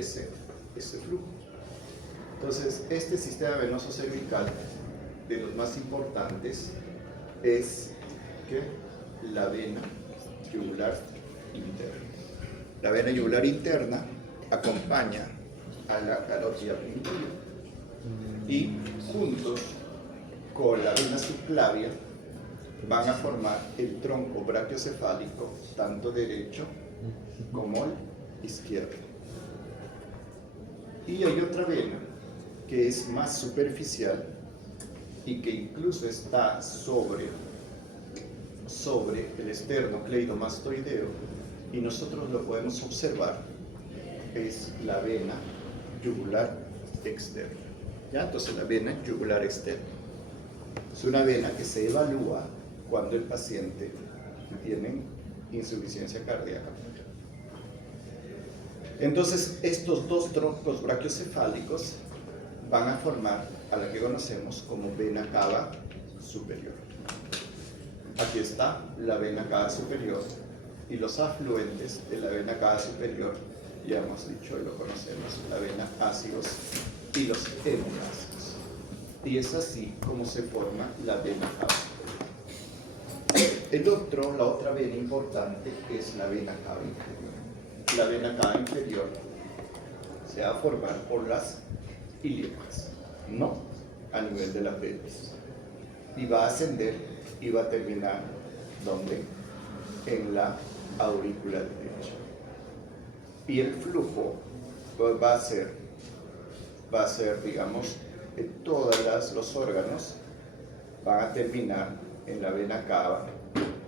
favorece ese flujo. Entonces, este sistema venoso cervical, de los más importantes, es la vena yugular interna. La vena yugular interna acompaña a la carótida primitiva y juntos con la vena subclavia van a formar el tronco brachiocefálico, tanto derecho como el izquierdo. Y hay otra vena que es más superficial y que incluso está sobre el esternocleidomastoideo, y nosotros lo podemos observar, es la vena yugular externa. ¿Ya? Entonces la vena yugular externa es una vena que se evalúa cuando el paciente tiene insuficiencia cardíaca. Entonces estos dos troncos brachiocefálicos van a formar a la que conocemos como vena cava superior. Aquí está la vena cava superior y los afluentes de la vena cava superior, ya hemos dicho y lo conocemos, la vena ácidos y los hemorrágicos. Y es así como se forma la vena cava superior. La otra vena importante es la vena cava inferior. La vena cava inferior se va a formar por las ilíacas, no a nivel de la pelvis, y va a ascender y va a terminar ¿dónde? En la aurícula derecha. Y el flujo pues, va a ser digamos, todos los órganos van a terminar en la vena cava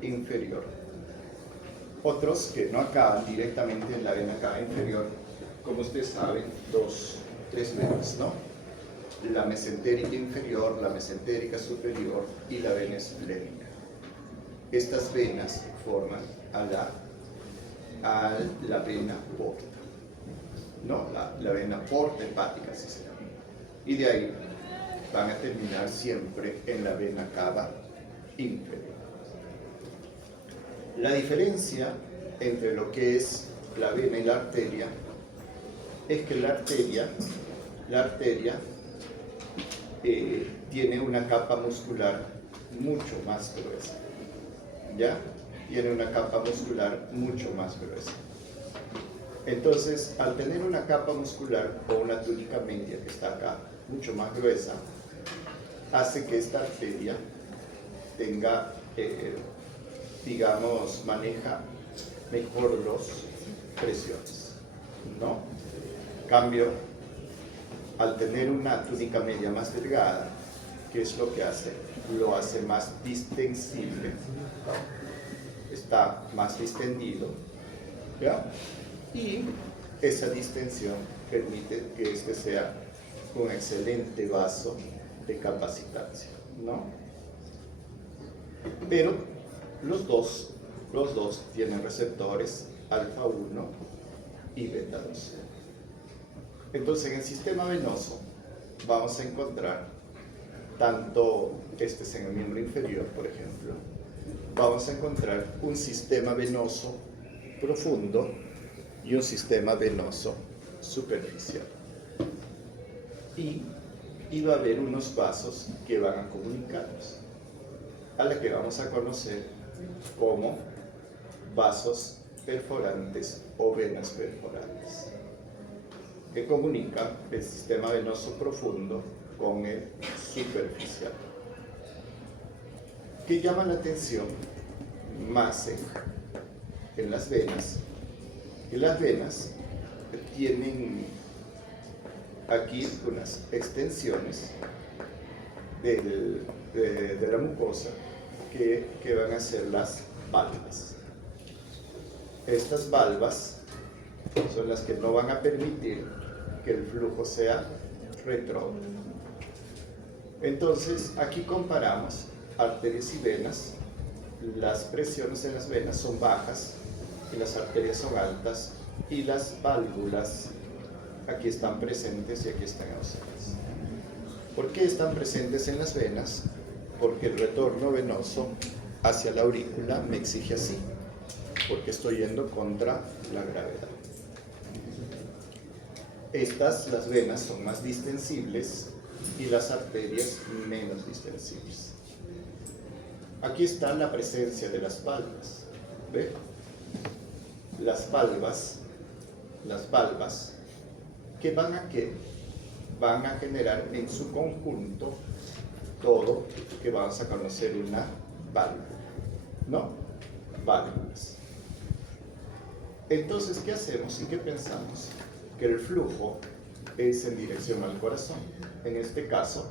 inferior. Otros que no acaban directamente en la vena cava inferior, como ustedes saben, tres venas, ¿no? La mesentérica inferior, la mesentérica superior y la vena esplénica. Estas venas forman a la vena porta, ¿no? La vena porta hepática, así se llama. Y de ahí van a terminar siempre en la vena cava inferior. La diferencia entre lo que es la vena y la arteria es que la arteria tiene una capa muscular mucho más gruesa, ¿ya? Tiene una capa muscular mucho más gruesa. Entonces, al tener una capa muscular o una túnica media que está acá, mucho más gruesa, hace que esta arteria tenga, digamos, maneja mejor las presiones, ¿no? En cambio, al tener una túnica media más delgada, ¿qué es lo que hace? Lo hace más distensible, está más distendido, ¿ya? Y esa distensión permite que este sea un excelente vaso de capacitancia, ¿no? Pero los dos tienen receptores alfa 1 y beta 2. Entonces en el sistema venoso vamos a encontrar tanto, este es en el miembro inferior por ejemplo, vamos a encontrar un sistema venoso profundo y un sistema venoso superficial. Y va a haber unos vasos que van a comunicarnos, a la que vamos a conocer como vasos perforantes o venas perforantes, que comunican el sistema venoso profundo con el superficial. ¿Qué llama la atención más en las venas? Que las venas tienen aquí unas extensiones de la mucosa que van a ser las valvas. Estas valvas son las que no van a permitir que el flujo sea retrógrado. Entonces, aquí comparamos arterias y venas. Las presiones en las venas son bajas y las arterias son altas, y las válvulas aquí están presentes y aquí están ausentes. ¿Por qué están presentes en las venas? Porque el retorno venoso hacia la aurícula me exige así, porque estoy yendo contra la gravedad. las venas son más distensibles y las arterias menos distensibles. Aquí está la presencia de las valvas. ¿Ve? Las valvas, ¿qué van a qué? Van a generar en su conjunto todo que vamos a conocer una válvula, ¿no? Válvulas. Entonces, ¿qué hacemos y qué pensamos? Que el flujo es en dirección al corazón. En este caso,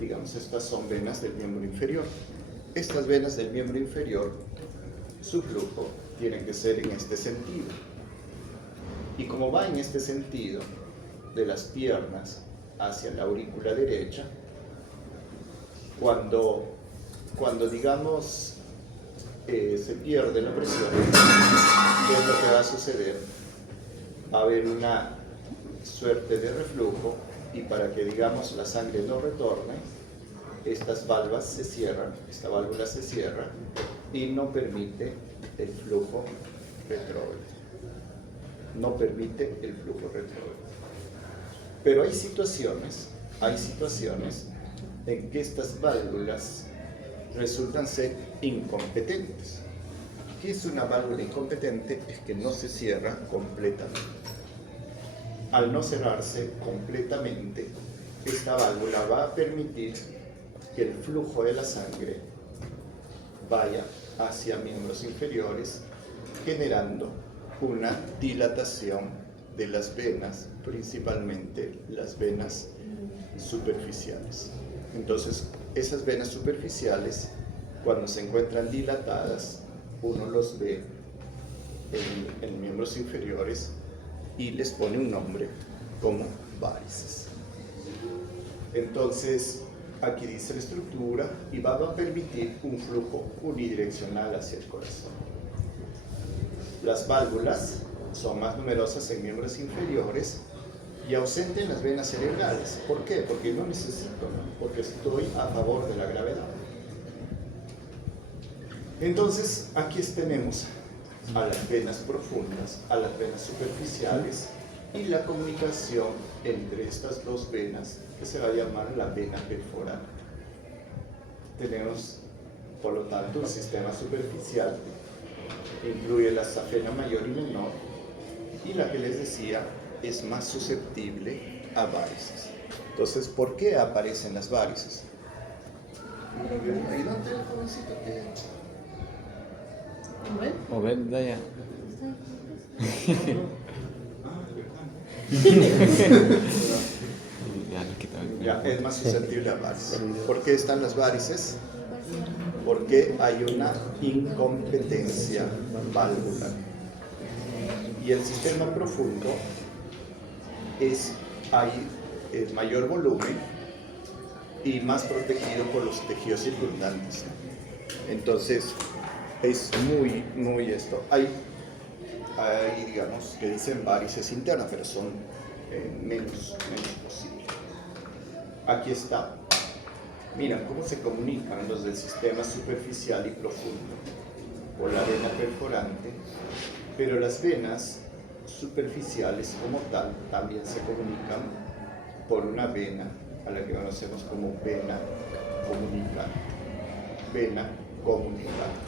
digamos, estas son venas del miembro inferior. Estas venas del miembro inferior, su flujo tiene que ser en este sentido. Y como va en este sentido, de las piernas hacia la aurícula derecha, cuando digamos, se pierde la presión, ¿qué es lo que va a suceder? Va a haber una suerte de reflujo, y para que, digamos, la sangre no retorne, estas válvulas se cierran, esta válvula se cierra y no permite el flujo retrógrado. No permite el flujo retrógrado. Pero hay situaciones en que estas válvulas resultan ser incompetentes. ¿Qué es una válvula incompetente? Es que no se cierra completamente. Al no cerrarse completamente, esta válvula va a permitir que el flujo de la sangre vaya hacia miembros inferiores, generando una dilatación de las venas, principalmente las venas superficiales. Entonces, esas venas superficiales, cuando se encuentran dilatadas, uno los ve en miembros inferiores y les pone un nombre como varices. Entonces, aquí dice la estructura y va a permitir un flujo unidireccional hacia el corazón. Las válvulas son más numerosas en miembros inferiores y ausentes en las venas cerebrales. ¿Por qué? Porque no necesito, ¿no? Porque estoy a favor de la gravedad. Entonces, aquí tenemos a las venas profundas, a las venas superficiales y la comunicación entre estas dos venas, que se va a llamar la vena perforante. Tenemos, por lo tanto, un sistema superficial que incluye la safena mayor y menor, y la que les decía es más susceptible a varices. Entonces, ¿por qué aparecen las varices? Ahí donde el jovencito que... Obed, Daya. Ya, es más susceptible a varices. ¿Por qué están las varices? Porque hay una incompetencia valvular. Y el sistema profundo hay mayor volumen y más protegido por los tejidos circundantes. Entonces, es muy esto. Hay digamos, que dicen varices internas, pero son menos posibles. Aquí está. Miren cómo se comunican los del sistema superficial y profundo por la vena perforante, pero las venas superficiales como tal también se comunican por una vena a la que conocemos como vena comunicante. Vena comunicante.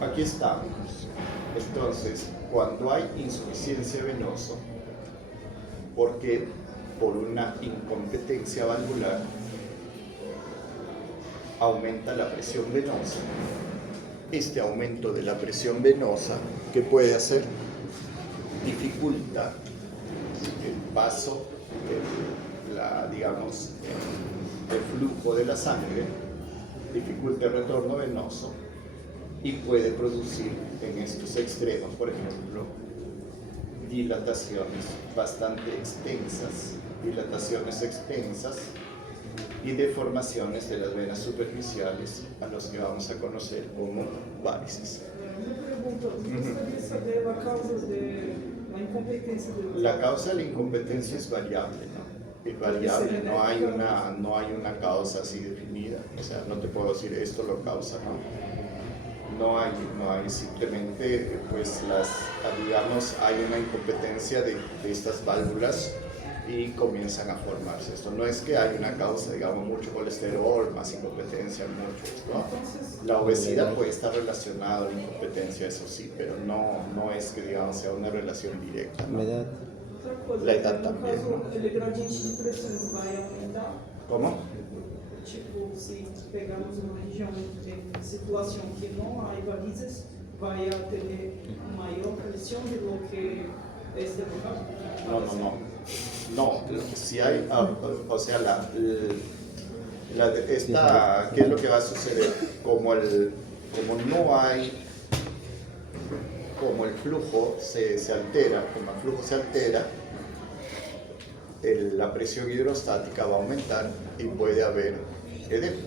Aquí estamos. Entonces, cuando hay insuficiencia venosa, ¿por qué? Por una incompetencia valvular, aumenta la presión venosa. Este aumento de la presión venosa, ¿qué puede hacer? Dificulta el paso, digamos, el flujo de la sangre, dificulta el retorno venoso y puede producir en estos extremos, por ejemplo, dilataciones bastante extensas, y deformaciones de las venas superficiales, a los que vamos a conocer como varices. La causa de la incompetencia es variable, ¿no? Es variable, no hay una causa así definida. O sea, no te puedo decir esto lo causa, ¿no? no hay simplemente, pues digamos, hay una incompetencia de estas válvulas y comienzan a formarse. Esto no es que hay una causa, digamos, mucho colesterol, más incompetencia, muchos, ¿no? La obesidad puede estar relacionada a la incompetencia, eso sí, pero no es que, digamos, sea una relación directa, ¿no? La edad también, ¿no? ¿El gradiente de pressões vai aumentar? ¿Cómo? Tipo, se pegarmos uma região de situação que não há varizes, vai ter maior pressão de lo que este lugar? No, si hay, o sea, ¿qué es lo que va a suceder? Como no hay, como el flujo se altera, como el flujo se altera, la presión hidrostática va a aumentar y puede haber edema.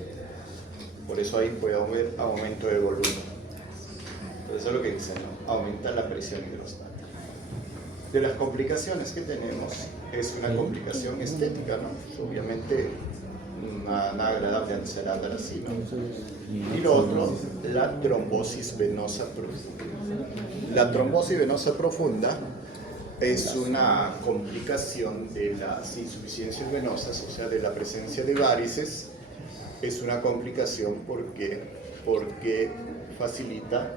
Por eso ahí puede haber aumento de volumen. Eso es lo que dicen, ¿no? Aumenta la presión hidrostática. De las complicaciones que tenemos, es una complicación estética, ¿no? Obviamente, nada agradable al ser andar así, ¿no? Y lo otro, la trombosis venosa profunda. La trombosis venosa profunda es una complicación de las insuficiencias venosas, o sea, de la presencia de varices. Es una complicación porque facilita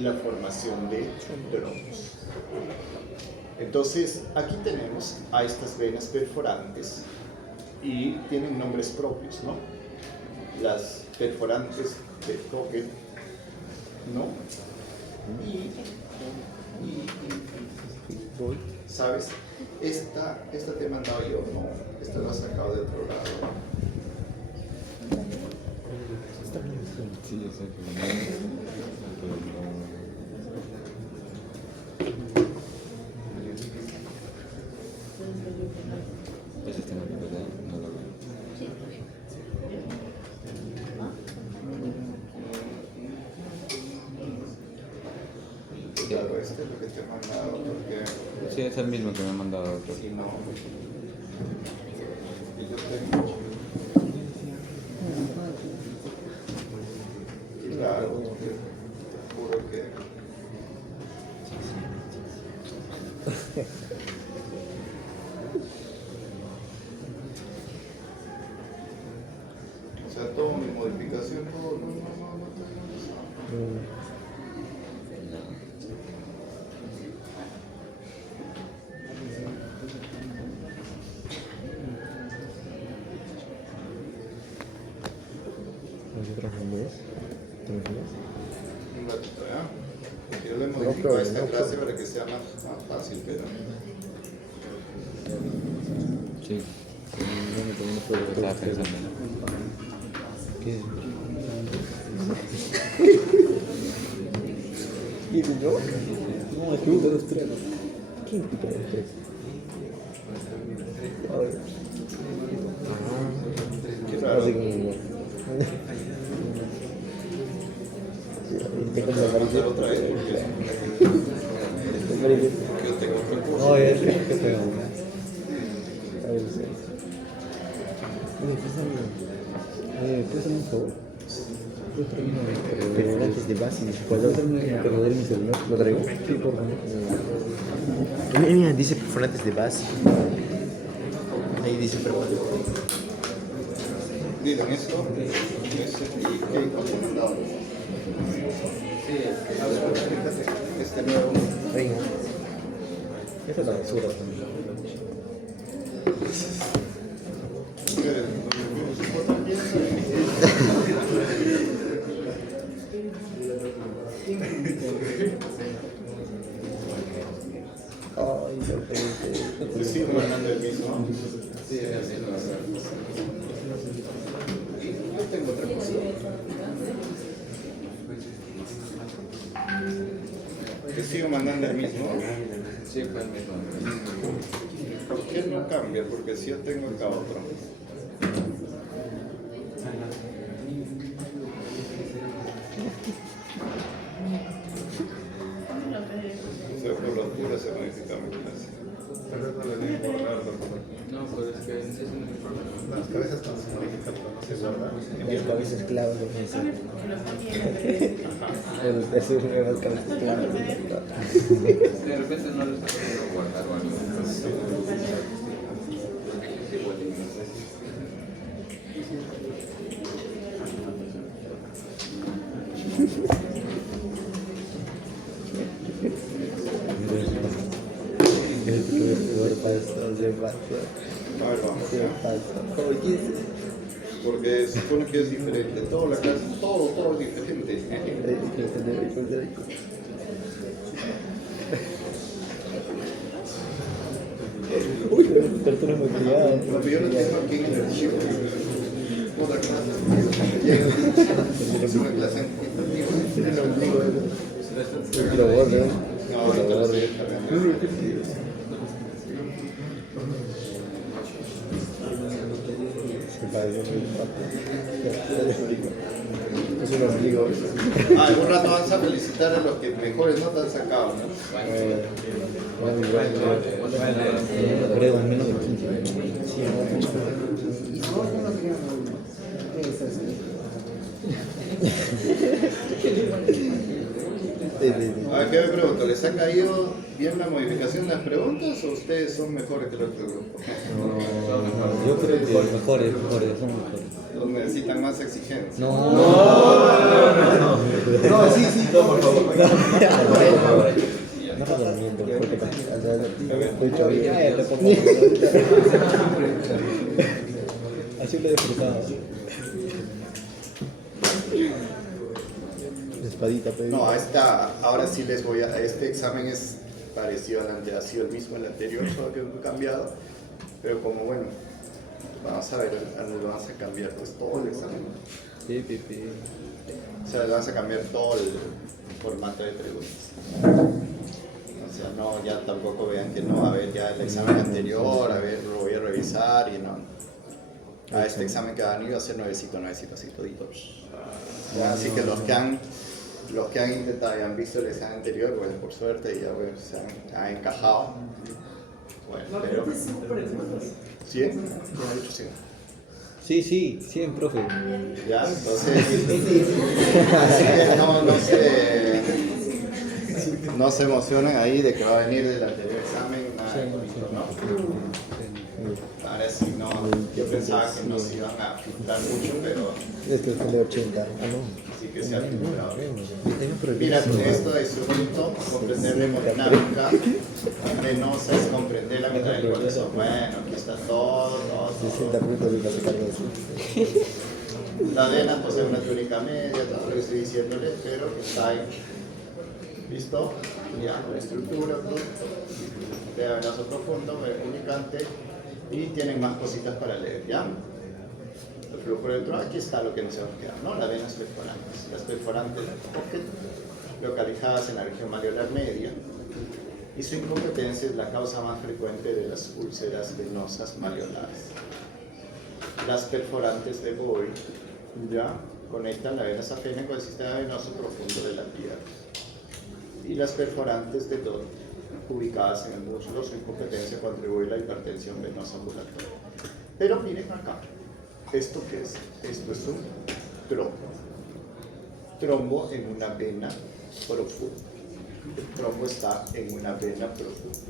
la formación de trombos. Entonces, aquí tenemos a estas venas perforantes y tienen nombres propios, ¿no? Las perforantes de Coque, ¿no? ¿Sabes? Esta te he mandado yo, ¿no? Esta la he sacado de otro lado. Sí, exacto. Ese tema de verdad no lo veo. Claro, este es lo que te he mandado, porque... Sí, es el mismo que me ha mandado otro. Si no... Y yo tengo... Claro, te juro que... O sea, todo mi modificación, todo, no. Un ratito, ¿ya? Yo le modifico a esta clase para que sea más fácil, pero... Sí. Estaba pensando. ¿Qué? ¿Y yo? No, es que uno de los tres. ¿Quién quita los tres? A ver. Qué raro. Así como... Te compras Vamos a hacer otra vez porque yo tengo recursos. no, es que feo. A ver, sí. Oye, préstame un favor. Yo traigo uno de perforantes de base y ¿puedo hacerme un cargador en mi celular? ¿Lo traigo? Sí, por favor. Mira, dice perforantes de base. Ahí dice perforantes. Miren, esto y ¿qué? ¿Cómo? Sí, este nuevo. Venga. Esta es la basura también. Ay, perfecto. ¿Se sigue mandando el mismo? Sí, es el mismo. Yo tengo otra cosa. ¿Te sigo mandando el mismo? Sí, fue el mismo. ¿Por qué no cambia? Porque si yo tengo acá otro. O sea, por la altura se modifica mi clase. No, pero es que ese no es el problema. Las cabezas no se modifican, pero no se ¿verdad? Las cabezas clavas de mesa. Eso es las cabezas clavas. De repente no les quiero guardar o algo. A ver, vamos. Porque se supone que es diferente. Todo la clase, todo es diferente. Uy, tortura muy criada. Lo que yo no tengo aquí en el archivo. Otra clase. Es una clase en Lo borro. No, ahora te lo estoy descargando. Se parece muy fácil. Es un ombligo. Ah, en un rato vamos a felicitar a los que mejores notas han sacado, ¿no? Creo en menos de 15. A ver, ¿qué me pregunto? ¿Les ha caído bien la modificación de las preguntas o ustedes son mejores que el otro grupo? Yo creo que mejores, son mejores. ¿O necesitan más exigencia? No, sí, no, por favor. no razonamiento, porque ya te pongo. Así lo he disfrutado. Espadita, pero. No, ahora sí les voy a... Este examen es parecido al anterior, ha sido el mismo el anterior, solo que un cambiado. Pero como bueno, vamos a ver, le vamos a cambiar pues todo el examen. O sea, le vamos a cambiar todo el formato de preguntas. O sea, no, ya tampoco vean que no, a ver, ya el examen anterior, a ver, lo voy a revisar y no. A este examen que han ido a hacer nuevecito, así todito. Ya, así que los que han intentado y han visto el examen anterior, pues por suerte ya bueno, se han encajado. Bueno, pero... 100, ¿quién ha dicho 100? Sí, 100, profe. Ya, entonces, así que no se emocionen ahí de que va a venir del anterior examen, nada de bonito, ¿no? Ahora sí, no, yo pensaba que no se iban a filtrar mucho, pero Esto es de 80. No. sí que se ha filtrado. Mira, esto es un punto, comprender la hemodinámica venosa es comprender la mitad del corazón. Bueno, aquí está todo. 60 puntos de la sacarlo. La vena posee una túnica media, todo lo que estoy diciéndole, pero está ahí. ¿Listo? Ya, la estructura, todo. Vea venoso profundo, comunicante, y tienen más cositas para leer, ¿ya? El flujo dentro, aquí está lo que nos va a quedar, ¿no? Las venas perforantes. Las perforantes localizadas en la región malleolar media, y su incompetencia es la causa más frecuente de las úlceras venosas malleolares. Las perforantes de Boy ya conectan la vena safena con el sistema venoso profundo de la pierna. Y las perforantes de Dodd, ubicadas en el músculo, su incompetencia contribuye a la hipertensión venosa ambulatoria. Pero miren acá, ¿esto qué es? Esto es un trombo. Trombo en una vena profunda. El trombo está en una vena profunda.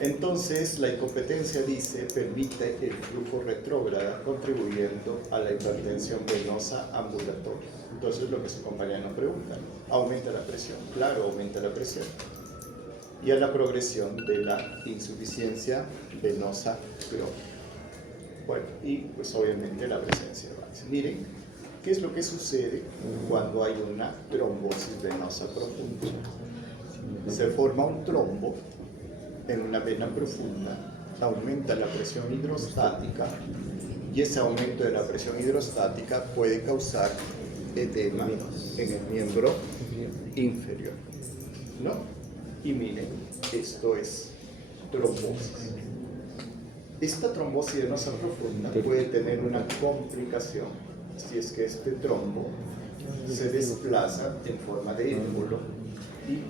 Entonces, la incompetencia dice, permite el flujo retrógrado contribuyendo a la hipertensión venosa ambulatoria. Entonces, lo que su compañera nos pregunta, ¿aumenta la presión? Claro, aumenta la presión. Y a la progresión de la insuficiencia venosa crónica. Bueno, y pues obviamente la presencia de varices. Miren, ¿qué es lo que sucede cuando hay una trombosis venosa profunda? Se forma un trombo en una vena profunda, aumenta la presión hidrostática y ese aumento de la presión hidrostática puede causar edema en el miembro inferior, ¿no? Y miren, esto es trombosis. Esta trombosis venosa profunda puede tener una complicación si es que este trombo se desplaza en forma de émbolo y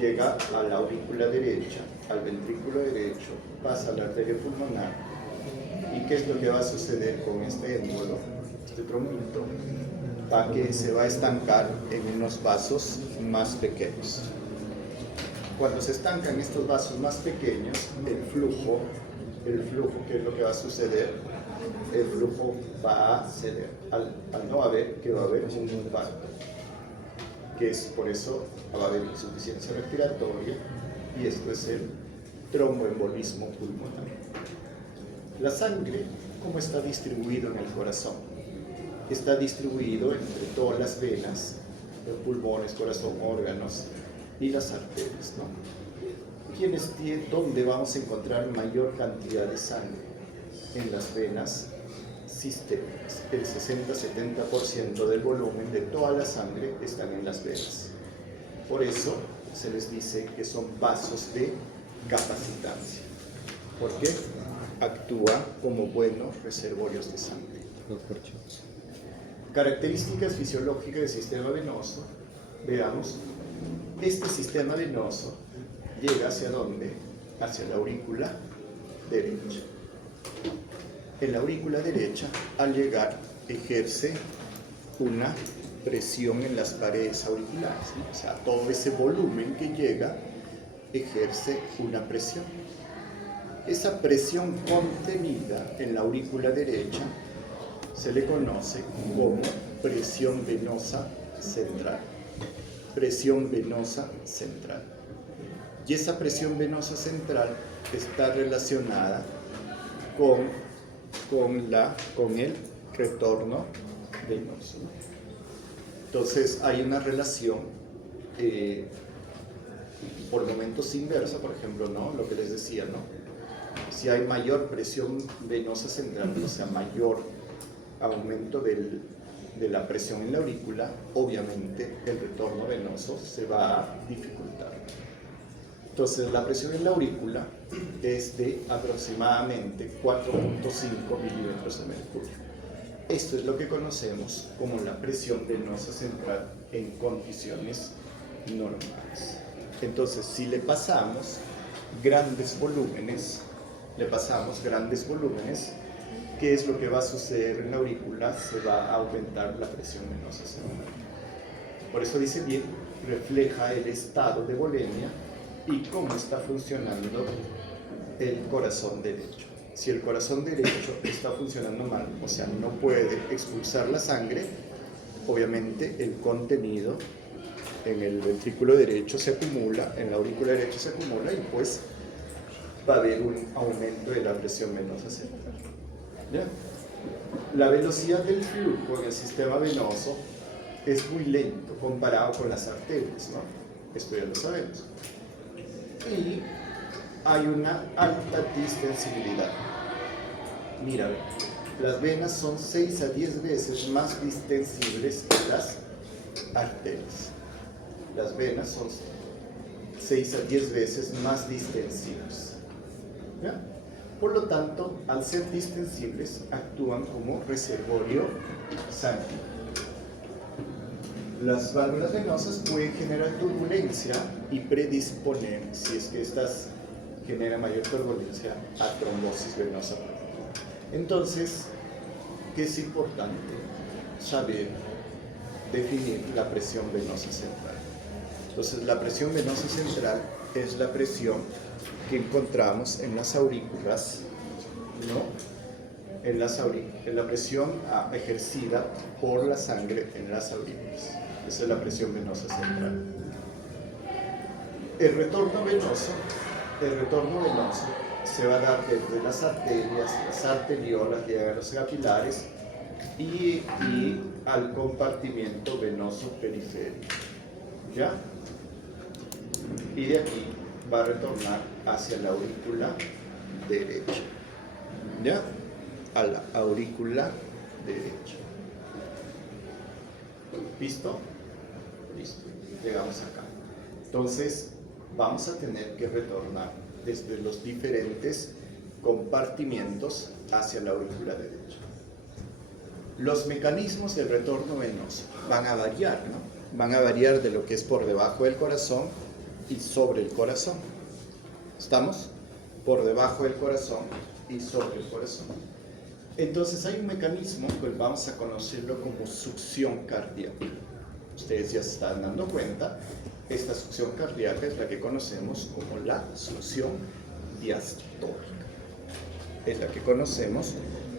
llega a la aurícula derecha, al ventrículo derecho, pasa a la arteria pulmonar ¿Y qué es lo que va a suceder con este émbolo, este trombito? Va que se va a estancar en unos vasos más pequeños. Cuando se estancan estos vasos más pequeños, el flujo, ¿qué es lo que va a suceder? El flujo va a ceder. Al no haber, que va a haber un infarto, que es por eso va a haber insuficiencia respiratoria, y esto es el tromboembolismo pulmonar. La sangre, ¿cómo está distribuido en el corazón? Está distribuido entre todas las venas, los pulmones, corazón, órganos y las arterias, ¿no? ¿Dónde vamos a encontrar mayor cantidad de sangre? En las venas sistémicas. El 60-70% del volumen de toda la sangre están en las venas. Por eso se les dice que son vasos de capacitancia, porque actúa como buenos reservorios de sangre. Características fisiológicas del sistema venoso. Veamos, este sistema venoso llega ¿hacia dónde? Hacia la aurícula derecha. En la aurícula derecha, al llegar, ejerce una presión en las paredes auriculares, ¿no? O sea, todo ese volumen que llega ejerce una presión. Esa presión contenida en la aurícula derecha se le conoce como presión venosa central. Presión venosa central. Y esa presión venosa central está relacionada con el retorno venoso. Entonces hay una relación por momentos inversa, por ejemplo, ¿no? Lo que les decía, ¿no? Si hay mayor presión venosa central, o sea, mayor aumento de la presión en la aurícula, obviamente el retorno venoso se va a dificultar. Entonces, la presión en la aurícula es de aproximadamente 4.5 milímetros de mercurio. Esto es lo que conocemos como la presión venosa central en condiciones normales. Entonces, si le pasamos grandes volúmenes, ¿qué es lo que va a suceder en la aurícula? Se va a aumentar la presión venosa central. Por eso dice bien, refleja el estado de volemia y cómo está funcionando el corazón derecho. Si el corazón derecho está funcionando mal, o sea, no puede expulsar la sangre, obviamente el contenido en el ventrículo derecho se acumula, en la aurícula derecha se acumula, y pues va a haber un aumento de la presión venosa central. ¿Ya? La velocidad del flujo en el sistema venoso es muy lento comparado con las arterias, ¿no? Esto ya lo sabemos. Y hay una alta distensibilidad. Mira, las venas son 6 a 10 veces más distensibles que las arterias. Las venas son 6 a 10 veces más distensibles. ¿Ya? Por lo tanto, al ser distensibles, actúan como reservorio sanguíneo. Las válvulas venosas pueden generar turbulencia y predisponer, si es que estas generan mayor turbulencia, a trombosis venosa. Entonces, ¿qué es importante? Saber definir la presión venosa central. Entonces, la presión venosa central es la presión que encontramos en las aurículas, ¿no? En la presión ejercida por la sangre en las aurículas. Esa es la presión venosa central. El retorno venoso se va a dar desde las arterias, las arteriolas, llegan a los capilares y al compartimiento venoso periférico. ¿Ya? Y de aquí va a retornar hacia la aurícula derecha. ¿Ya? A la aurícula derecha. ¿Listo? Listo. Llegamos acá. Entonces, vamos a tener que retornar desde los diferentes compartimientos hacia la aurícula derecha. Los mecanismos del retorno venoso van a variar, ¿no? Van a variar de lo que es por debajo del corazón y sobre el corazón. ¿Estamos? Por debajo del corazón y sobre el corazón. Entonces hay un mecanismo que vamos a conocerlo como succión cardíaca. Ustedes ya se están dando cuenta, esta succión cardíaca es la que conocemos como la succión diastólica. Es la que conocemos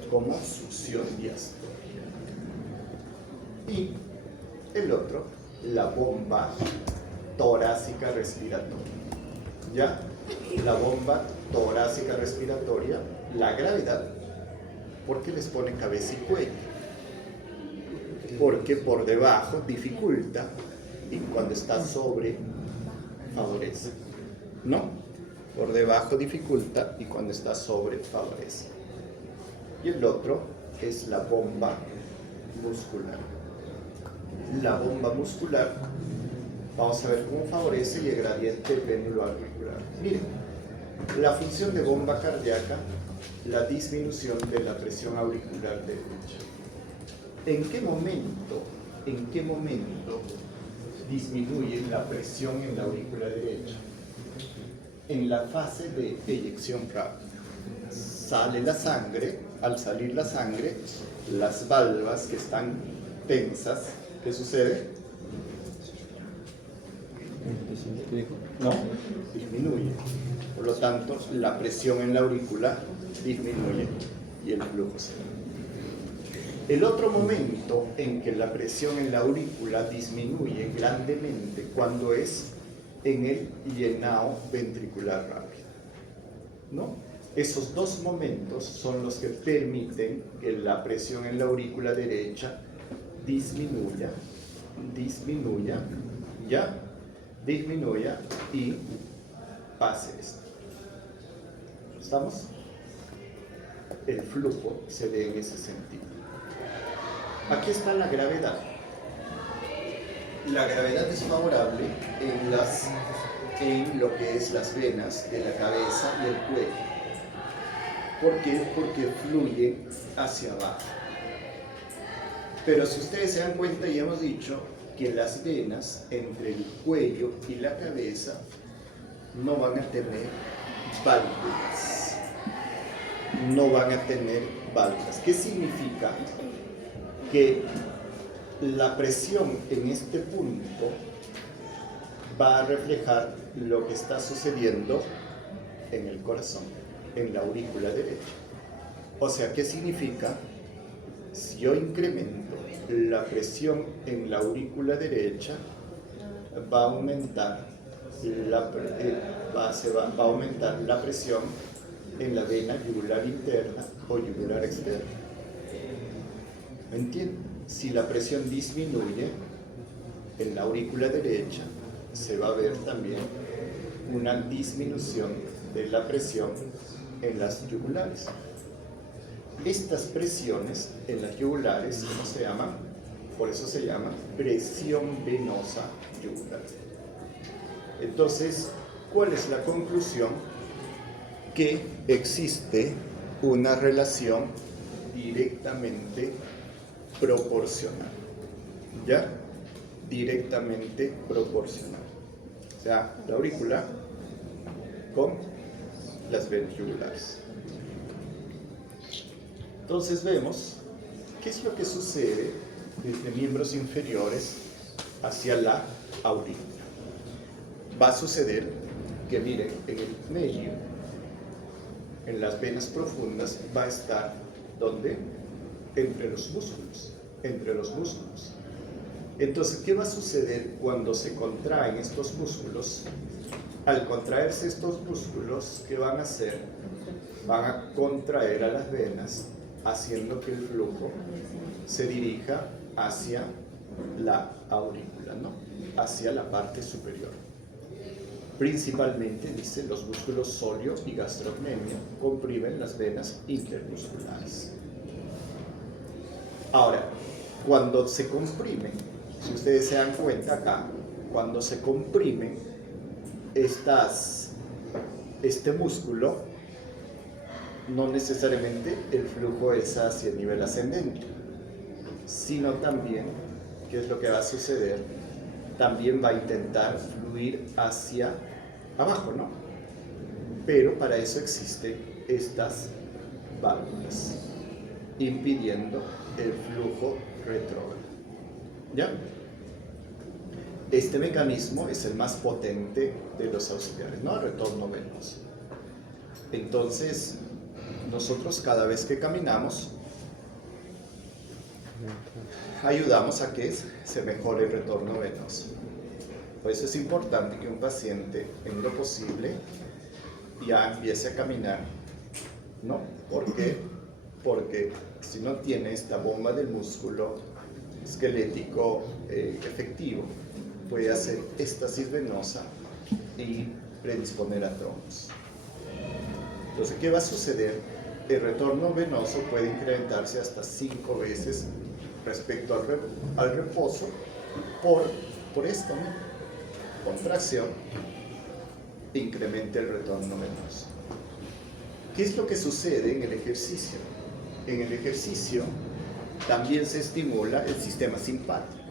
como succión diastólica. Y el otro, la bomba torácica respiratoria. ¿Ya? La bomba torácica respiratoria, la gravedad, porque les pone cabeza y cuello. Porque por debajo dificulta y cuando está sobre favorece. ¿No? Por debajo dificulta y cuando está sobre favorece. Y el otro es la bomba muscular. La bomba muscular, vamos a ver cómo favorece y el gradiente péndulo auricular. Miren, la función de bomba cardíaca, la disminución de la presión auricular derecha. ¿En qué momento disminuye la presión en la aurícula derecha? En la fase de eyección rápida. Sale la sangre, al salir la sangre, las valvas que están tensas, ¿qué sucede? No, disminuye. Por lo tanto, la presión en la aurícula disminuye y el flujo se va. El otro momento en que la presión en la aurícula disminuye grandemente cuando es en el llenado ventricular rápido, ¿no? Esos dos momentos son los que permiten que la presión en la aurícula derecha disminuya y pase esto. ¿Estamos? El flujo se ve en ese sentido. Aquí está la gravedad. La gravedad es favorable en lo que es las venas de la cabeza y el cuello. ¿Por qué? Porque fluye hacia abajo. Pero si ustedes se dan cuenta, ya hemos dicho que las venas entre el cuello y la cabeza no van a tener válvulas. No van a tener válvulas. ¿Qué significa? Que la presión en este punto va a reflejar lo que está sucediendo en el corazón, en la aurícula derecha. O sea, ¿qué significa? Si yo incremento la presión en la aurícula derecha, va a aumentar va a aumentar la presión en la vena yugular interna o yugular externa. ¿Me entienden? Si la presión disminuye en la aurícula derecha, se va a ver también una disminución de la presión en las yugulares. Estas presiones en las yugulares, ¿cómo se llaman? Por eso se llama presión venosa yugular. Entonces, ¿cuál es la conclusión? Que existe una relación directamente proporcional. ¿Ya? Directamente proporcional. O sea, la aurícula con las venas yugulares. Entonces vemos qué es lo que sucede desde miembros inferiores hacia la aurícula. Va a suceder que, miren, en el medio, en las venas profundas, va a estar, ¿dónde? Entre los músculos. Entonces, ¿qué va a suceder cuando se contraen estos músculos? Al contraerse estos músculos, ¿qué van a hacer? Van a contraer a las venas, haciendo que el flujo se dirija hacia la aurícula, ¿no? Hacia la parte superior. Principalmente, dice, los músculos sóleo y gastrocnemio comprimen las venas intermusculares. Ahora, cuando se comprimen, si ustedes se dan cuenta acá, cuando se comprimen este músculo, no necesariamente el flujo es hacia el nivel ascendente, sino también, ¿qué es lo que va a suceder? También va a intentar fluir hacia abajo, ¿no? Pero para eso existen estas válvulas, impidiendo el flujo retrógrado. ¿Ya? Este mecanismo es el más potente de los auxiliares, ¿no? El retorno venoso. Entonces, nosotros cada vez que caminamos, ayudamos a que se mejore el retorno venoso. Por eso es importante que un paciente, en lo posible, ya empiece a caminar, ¿no? ¿Por qué? Porque si no tiene esta bomba del músculo esquelético efectivo, puede hacer éstasis venosa y predisponer a trombos. Entonces, ¿qué va a suceder? El retorno venoso puede incrementarse hasta 5 veces respecto al reposo por esto, ¿no? Contracción incrementa el retorno venoso. ¿Qué es lo que sucede en el ejercicio? En el ejercicio también se estimula el sistema simpático.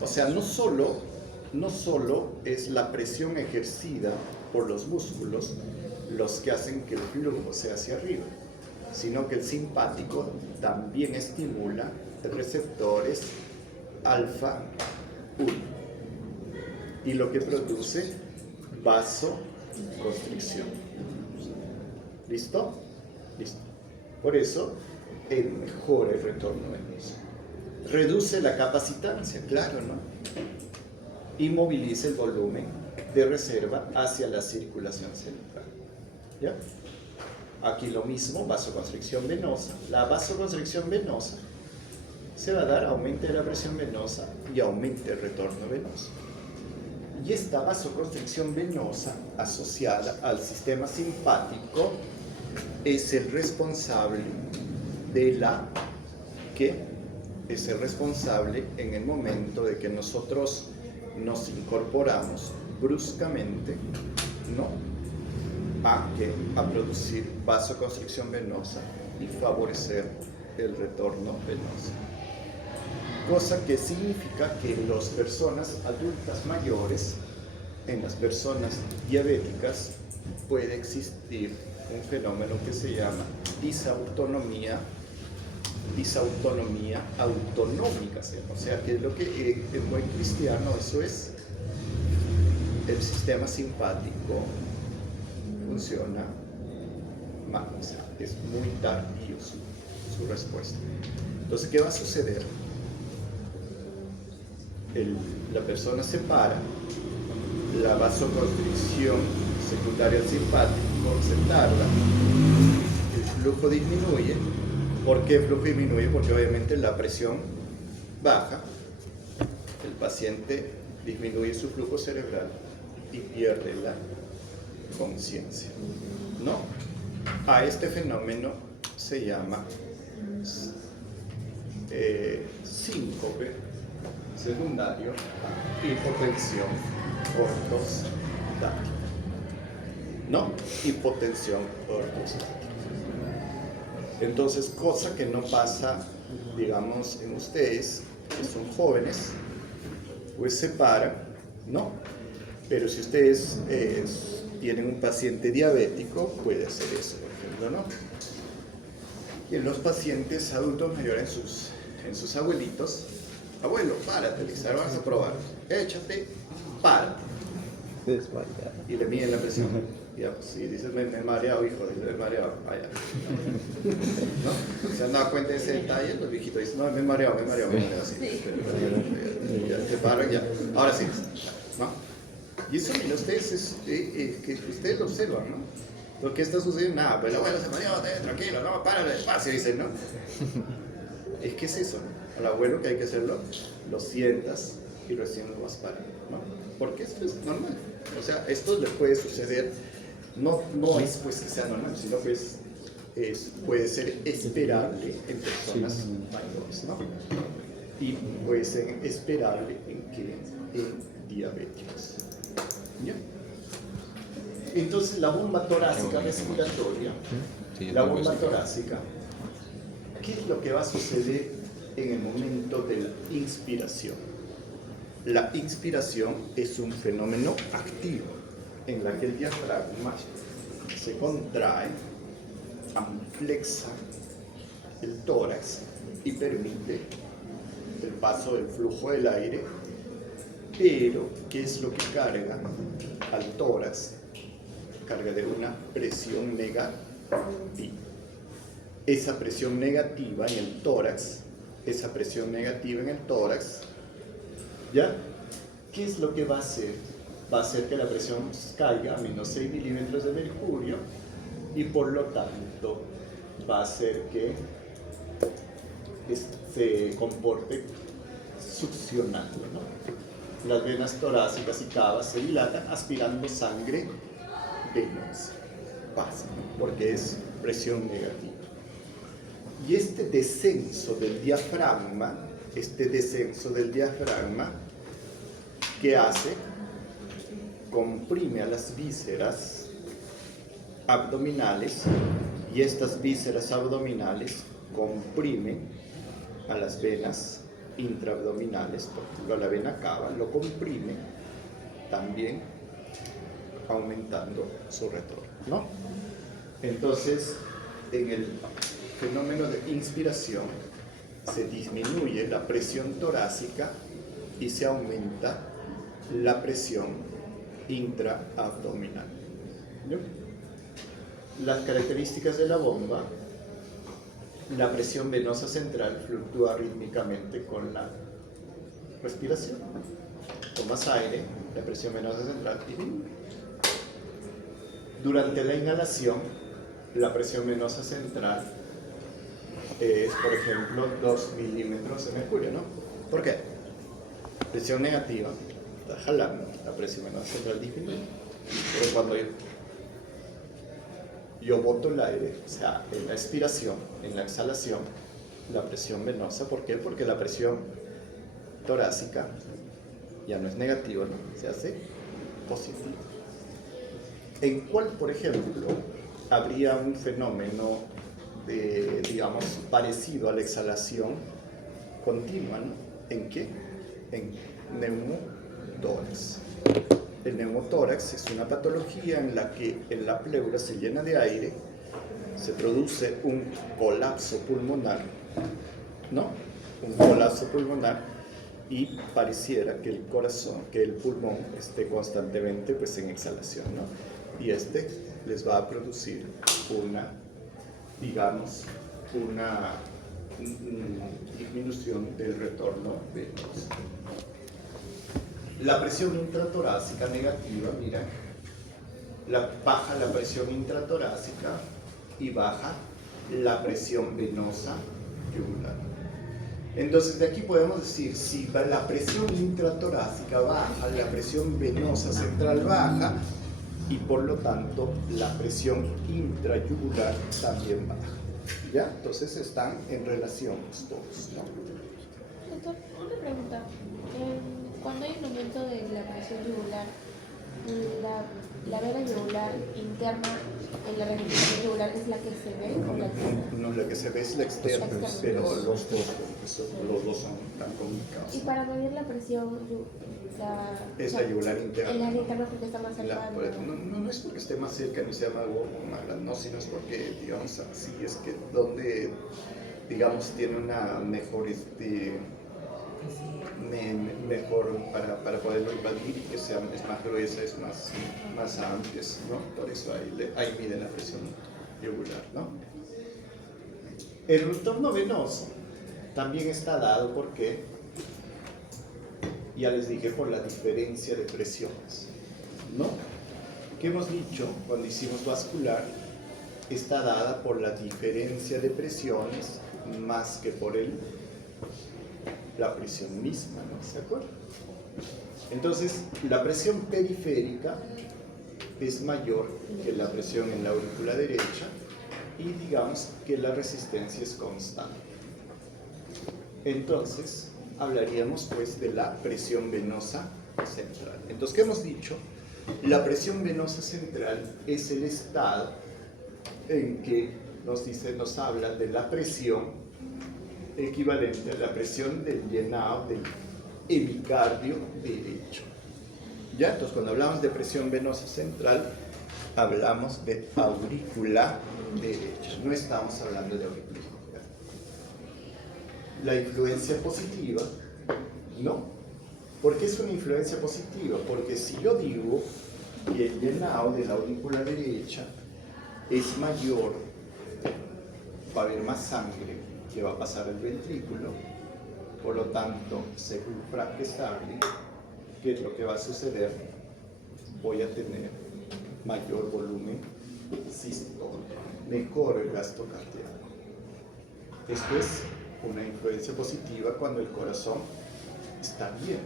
O sea, no solo es la presión ejercida por los músculos los que hacen que el flujo sea hacia arriba, sino que el simpático también estimula receptores alfa 1 y lo que produce vasoconstricción. ¿Listo? Listo. Por eso mejora el retorno venoso. Reduce la capacitancia, claro, ¿no? Y moviliza el volumen de reserva hacia la circulación central. ¿Ya? Aquí lo mismo, vasoconstricción venosa. La vasoconstricción venosa se va a dar, aumente la presión venosa y aumente el retorno venoso. Y esta vasoconstricción venosa asociada al sistema simpático es el responsable de es el responsable en el momento de que nosotros nos incorporamos bruscamente, ¿no? a producir vasoconstricción venosa y favorecer el retorno venoso. Cosa que significa que en las personas adultas mayores, en las personas diabéticas, puede existir un fenómeno que se llama disautonomía autonómica. O sea, que es lo que en buen cristiano eso es, el sistema simpático funciona mal, o sea, es muy tardío su respuesta. Entonces, ¿qué va a suceder? La persona se para, la vasoconstricción secundaria al simpático se tarda, el flujo disminuye. ¿Por qué el flujo disminuye? Porque obviamente la presión baja, el paciente disminuye su flujo cerebral y pierde la conciencia, ¿no? A este fenómeno se llama síncope secundario a hipotensión ortostática, ¿no? Hipotensión ortostática. Entonces, cosa que no pasa, digamos, en ustedes, que son jóvenes, pues se paran, ¿no? Pero si ustedes tienen un paciente diabético, puede hacer eso, por ejemplo, ¿no? Y en los pacientes adultos mayores, en sus abuelitos, abuelo, párate, Lisa, vamos a probar. Échate, párate. Y le miden la presión. Ya, pues, si dices, me he mareado, hijo, me he mareado, vaya. ¿No? ¿Se han dado cuenta de ese detalle? Los viejitos dicen, no, me he mareado, así. Ya te paran, ya. Ahora sí, ¿no? Y eso, mira, ustedes, que ustedes lo observan, ¿no? Lo que está sucediendo, nada, pues el abuelo se mareó, tranquilo, no, párale despacio, dicen, ¿no? Es que es eso, ¿no? Al abuelo que hay que hacerlo, lo sientas y recién lo vas parando, ¿no? Porque esto es normal. O sea, esto le puede suceder, no es pues que sea normal, sino que puede ser esperable en personas mayores, ¿no? Y puede ser esperable en diabéticos. ¿Ya? Entonces, la bomba torácica respiratoria, la bomba torácica, ¿qué es lo que va a suceder en el momento de la inspiración? La inspiración es un fenómeno activo en la que el diafragma se contrae aflexa el tórax y permite el paso del flujo del aire, pero ¿qué es lo que carga al tórax? Carga de una presión negativa. Esa presión negativa en el tórax, ¿ya? ¿Qué es lo que va a hacer? Va a hacer que la presión caiga a menos 6 milímetros de mercurio y por lo tanto va a hacer que se comporte succionando, ¿no? Las venas torácicas y cavas se dilatan aspirando sangre venosa, pasa, ¿no? Porque es presión negativa. Y este descenso del diafragma, ¿qué hace? Comprime a las vísceras abdominales y estas vísceras abdominales comprimen a las venas intraabdominales, por ejemplo a la vena cava, lo comprime también aumentando su retorno, ¿no? Entonces, en el fenómeno de inspiración se disminuye la presión torácica y se aumenta la presión intraabdominal, ¿no? Las características de la bomba: la presión venosa central fluctúa rítmicamente con la respiración. Tomas aire, la presión venosa central disminuye. Durante la inhalación, la presión venosa central es, por ejemplo, 2 milímetros de mercurio, ¿no? ¿Por qué? Presión negativa, está jalando, la presión venosa central disminuye. Pero cuando yo boto el aire, o sea, en la expiración, en la exhalación, la presión venosa, ¿por qué? Porque la presión torácica ya no es negativa, ¿no? Se hace positiva. ¿En cuál, por ejemplo, habría un fenómeno digamos, parecido a la exhalación continua, ¿no? ¿En qué? En neumotórax. El neumotórax es una patología en la que en la pleura se llena de aire, se produce un colapso pulmonar, ¿no? Un colapso pulmonar y pareciera que el corazón, que el pulmón esté constantemente pues en exhalación, ¿no? Y les va a producir una, digamos, una disminución del retorno venoso. La presión intratorácica negativa, mira, baja la presión intratorácica y baja la presión venosa yugular. Entonces de aquí podemos decir, si la presión intratorácica baja, la presión venosa central baja y por lo tanto la presión intrayugular también baja. ¿Ya? Entonces están en relación los dos, ¿no? Doctor, una pregunta. Cuando hay un aumento de la presión yugular, la vena yugular interna en la ramificación yugular es la que se ve o la que... No, la que se ve es la externa, pero los dos son tan comunicados. Y para medir la presión, es la yugular interna. Es la interna porque está más cerca. No es porque esté más cerca ni sea más grande, no, sino es porque, digamos, así es que donde, digamos, tiene una mejor, mejor para poderlo invadir y que es más gruesa, es más amplia, ¿no? Por eso ahí mide la presión yugular, ¿no? El retorno venoso también está dado porque, ya les dije, por la diferencia de presiones, ¿no? ¿Qué hemos dicho cuando hicimos vascular? Está dada por la diferencia de presiones más que por la presión misma, ¿no? ¿Se acuerdan? Entonces, la presión periférica es mayor que la presión en la aurícula derecha y digamos que la resistencia es constante. Entonces, hablaríamos pues de la presión venosa central. Entonces, ¿qué hemos dicho? La presión venosa central es el estado en que nos habla de la presión equivalente a la presión del llenado del hemicardio derecho. ¿Ya? Entonces, cuando hablamos de presión venosa central, hablamos de aurícula derecha, no estamos hablando de aurícula izquierda. La influencia positiva, no. ¿Por qué es una influencia positiva? Porque si yo digo que el llenado de la aurícula derecha es mayor, va a haber más sangre que va a pasar al ventrículo, por lo tanto, según Frank Starling, ¿qué es lo que va a suceder? Voy a tener mayor volumen sistólico, mejor el gasto cardíaco. Esto es una influencia positiva cuando el corazón está bien.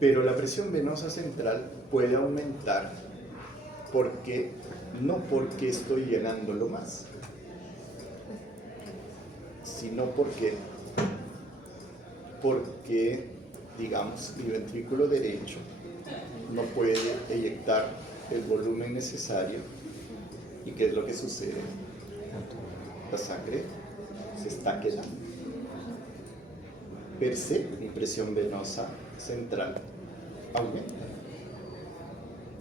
Pero la presión venosa central puede aumentar no porque estoy llenándolo más, sino porque digamos, mi ventrículo derecho no puede eyectar el volumen necesario. ¿Y qué es lo que sucede? La sangre se está quedando. Per se, mi presión venosa central aumenta,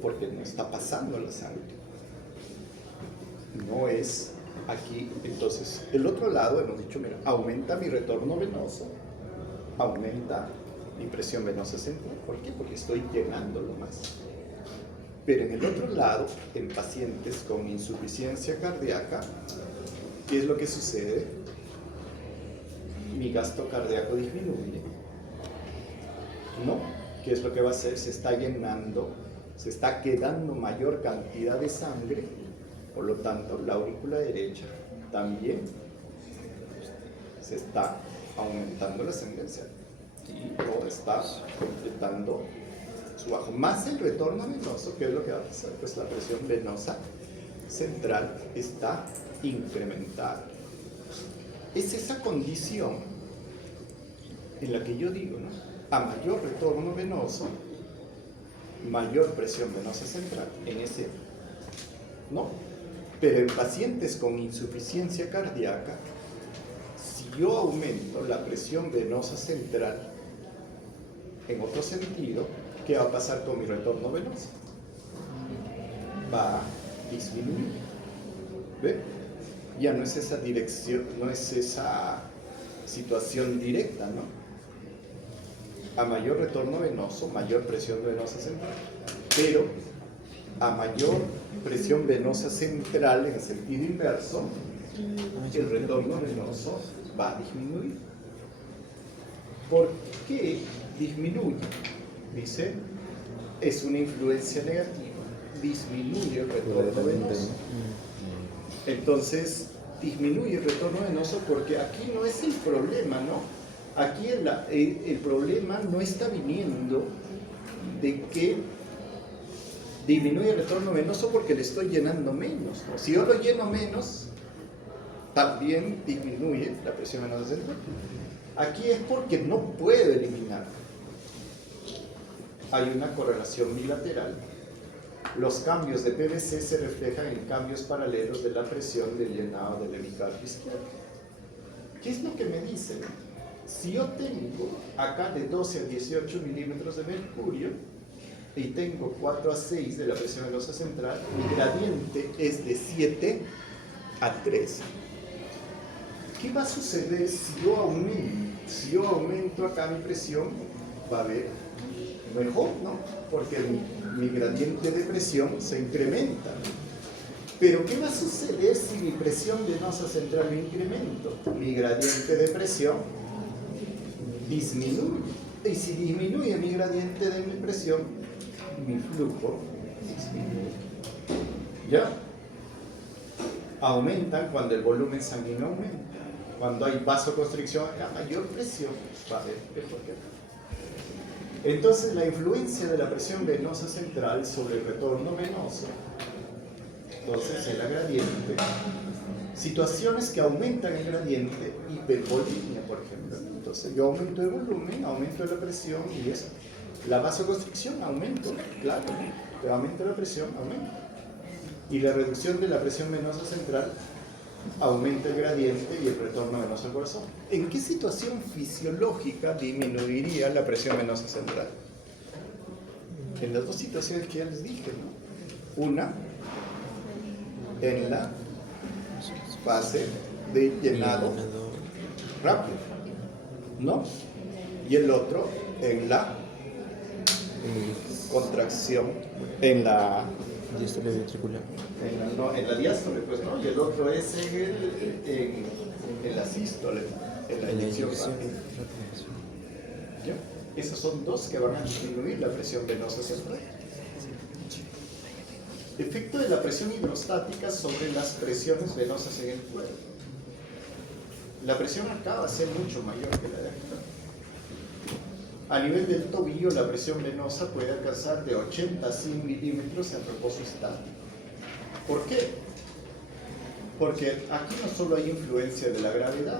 porque no está pasando la sangre. No es aquí. Entonces, el otro lado hemos dicho, mira, aumenta mi retorno venoso, aumenta mi presión venosa central. ¿Por qué? Porque estoy llenándolo más. Pero en el otro lado, en pacientes con insuficiencia cardíaca, ¿qué es lo que sucede? Mi gasto cardíaco disminuye. ¿No? ¿Qué es lo que va a hacer? Se está llenando, se está quedando mayor cantidad de sangre, por lo tanto, la aurícula derecha también se está aumentando la sangre o está completando su bajo. Más el retorno venoso, ¿qué es lo que va a pasar? Pues la presión venosa central está incrementada. Es esa condición en la que yo digo, ¿no? A mayor retorno venoso, mayor presión venosa central, en ese, ¿no? Pero en pacientes con insuficiencia cardíaca, si yo aumento la presión venosa central, en otro sentido, ¿qué va a pasar con mi retorno venoso? Va a disminuir. ¿Ve? Ya no es esa dirección, no es esa situación directa, ¿no? A mayor retorno venoso, mayor presión venosa central. Pero a mayor presión venosa central en el sentido inverso, el retorno venoso va a disminuir. ¿Por qué disminuye? Dice, es una influencia negativa, disminuye el retorno venoso. Entonces, disminuye el retorno venoso porque aquí no es el problema, ¿no? Aquí el problema no está viniendo de que disminuye el retorno venoso porque le estoy llenando menos, ¿no? Si yo lo lleno menos, también disminuye la presión venosa central. Aquí es porque no puedo eliminar. Hay una correlación bilateral. Los cambios de PVC se reflejan en cambios paralelos de la presión del llenado del hemicardio izquierdo. ¿Qué es lo que me dicen? Si yo tengo acá de 12 a 18 milímetros de mercurio y tengo 4 a 6 de la presión venosa central, mi gradiente es de 7 a 13. ¿Qué va a suceder si yo aumento? Si yo aumento acá mi presión, va a haber mejor, ¿no? Porque mi gradiente de presión se incrementa. Pero ¿qué va a suceder si mi presión venosa central me incremento? Mi gradiente de presión disminuye. Y si disminuye mi gradiente de mi presión, mi flujo disminuye. ¿Ya? Aumentan cuando el volumen sanguíneo aumenta. Cuando hay vasoconstricción acá, mayor presión va a haber. ¿Por qué? Entonces, la influencia de la presión venosa central sobre el retorno venoso, entonces es la gradiente. Situaciones que aumentan el gradiente, hipervolemia, por ejemplo. Entonces, yo aumento el volumen, aumento la presión y eso. La vasoconstricción aumento, claro, pero aumenta la presión, aumenta. Y la reducción de la presión venosa central aumenta el gradiente y el retorno venoso al corazón. ¿En qué situación fisiológica disminuiría la presión venosa central? En las dos situaciones que ya les dije, ¿no? Una en la fase de llenado rápido, ¿no? Y el otro en la contracción, en la Diástole ventricular. en la diástole, pues, ¿no? Y el otro es en la sístole, en la eyección rápida. ¿Ya? Esos son dos que van a disminuir la presión venosa central. Efecto de la presión hidrostática sobre las presiones venosas en el cuerpo. La presión acá va a ser mucho mayor que la de acá. A nivel del tobillo, la presión venosa puede alcanzar de 80 a 100 milímetros en reposo estático. ¿Por qué? Porque aquí no solo hay influencia de la gravedad,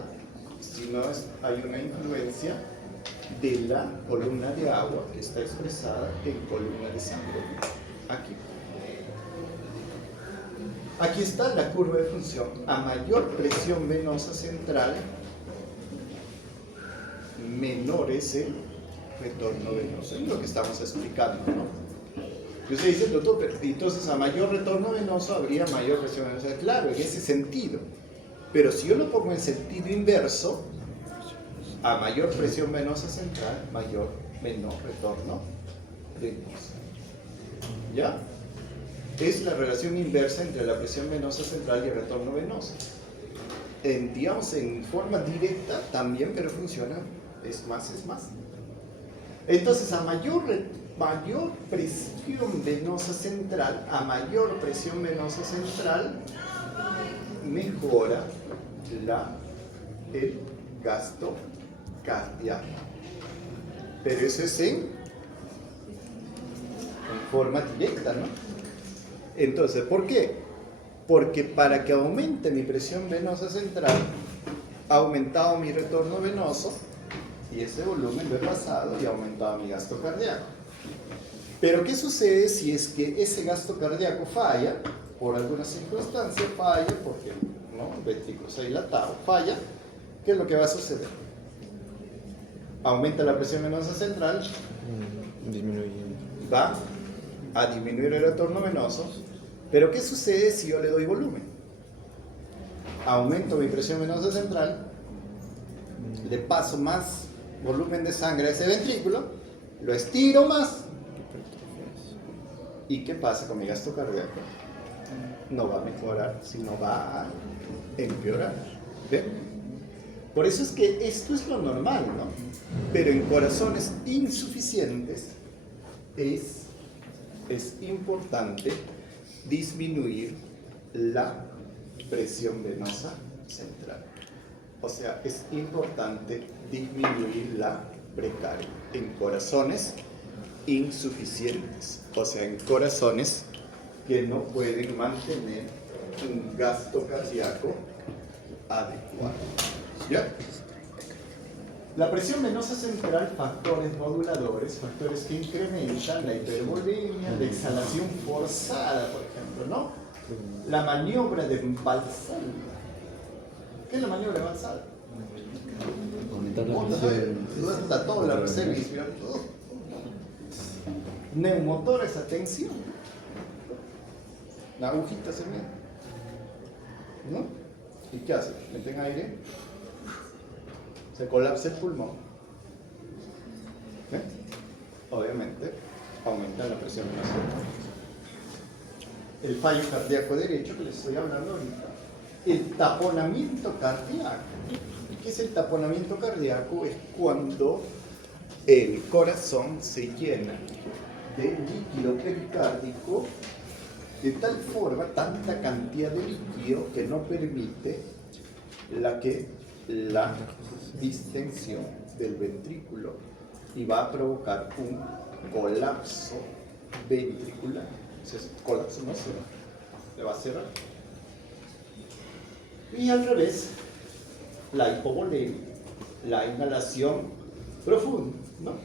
sino hay una influencia de la columna de agua que está expresada en columna de sangre. Aquí. Aquí está la curva de función. A mayor presión venosa central, menor es el retorno venoso. Es lo que estamos explicando, ¿no? Y usted dice, doctor, pero entonces a mayor retorno venoso habría mayor presión venosa. Claro, en ese sentido. Pero si yo lo pongo en sentido inverso, a mayor presión venosa central, menor retorno venoso. ¿Ya? Es la relación inversa entre la presión venosa central y el retorno venoso. Digamos, en forma directa también, pero funciona, es más. Entonces, a mayor presión venosa central, mejora el gasto cardíaco. Pero eso es en forma directa, ¿no? Entonces, ¿por qué? Porque para que aumente mi presión venosa central, ha aumentado mi retorno venoso, y ese volumen lo he pasado y ha aumentado mi gasto cardíaco. Pero ¿qué sucede si es que ese gasto cardíaco falla? Por alguna circunstancia falla, porque ¿no? El ventrículo se ha dilatado, falla. ¿Qué es lo que va a suceder? Aumenta la presión venosa central, Disminuye. va a disminuir el retorno venoso. Pero ¿qué sucede si yo le doy volumen? Aumento mi presión venosa central, le paso más volumen de sangre a ese ventrículo, lo estiro más. ¿Y qué pasa con mi gasto cardíaco? No va a mejorar, sino va a empeorar. ¿Ve? Por eso es que esto es lo normal, ¿no? Pero en corazones insuficientes es importante disminuir la presión venosa central. O sea, es importante disminuir la precaria en corazones insuficientes, o sea, en corazones que no pueden mantener un gasto cardíaco adecuado. ¿Ya? La presión venosa central, factores moduladores, factores que incrementan la hipervolemia, la exhalación forzada, por ejemplo, ¿no? La maniobra de Valsalva. ¿Qué es la maniobra de Valsalva? Aumentar la presión. Está toda la reservis, neumotores, atención. La agujita se mete, ¿no? ¿Y qué hace? Meten aire, se colapsa el pulmón. ¿Eh? Obviamente, aumenta la presión venosa. El fallo cardíaco derecho que les estoy hablando ahorita. El taponamiento cardíaco. ¿Qué es el taponamiento cardíaco? Es cuando el corazón se llena de líquido pericárdico de tal forma, tanta cantidad de líquido que no permite la distensión del ventrículo y va a provocar un colapso ventricular. Entonces, colapso no se va, le va a cerrar. Y al revés, la hipovolemia, la inhalación profunda, ¿no?